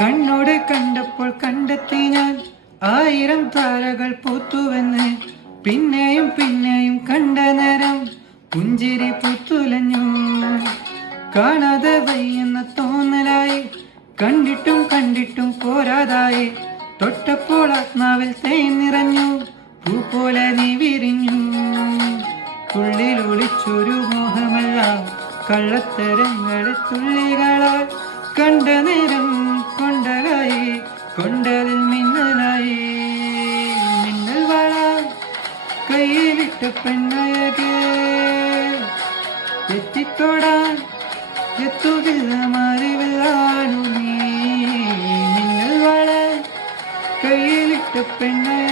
കണ്ണോടെ കണ്ടപ്പോൾ കണ്ടെത്തി ഞാൻ 1000 താരകൾ പൂത്തുവെന്ന്. പിന്നെയും പിന്നെയും കണ്ട നേരം പുഞ്ചിരി പൂത്തുലഞ്ഞു. കാണാതെ വയ്യെന്ന തോന്നലായി, കണ്ടിട്ടും കണ്ടിട്ടും പോരാതായി. തൊട്ടപ്പോൾ ആത്മാവിൽ തേൻ നിറഞ്ഞു, പൂ പോലെ നീ വിരിഞ്ഞു. ഉള്ളിൽ ഒളിച്ചൊരു മോഹമല്ല, കള്ളത്തരങ്ങളെ തുള്ളികളാൽ കണ്ട നേരം കൊണ്ടലായി, കൊണ്ടതിൽ മിന്നലായി. മിന്നൽ വള കയ്യിലിട്ട പെണ്ണഴകേ, എത്തിത്തൊടാൻ എത്തുകില്ല മാറിവെല്ലാണു നീ. മിന്നൽ വള കയ്യിലിട്ട പെണ്ണഴകേ,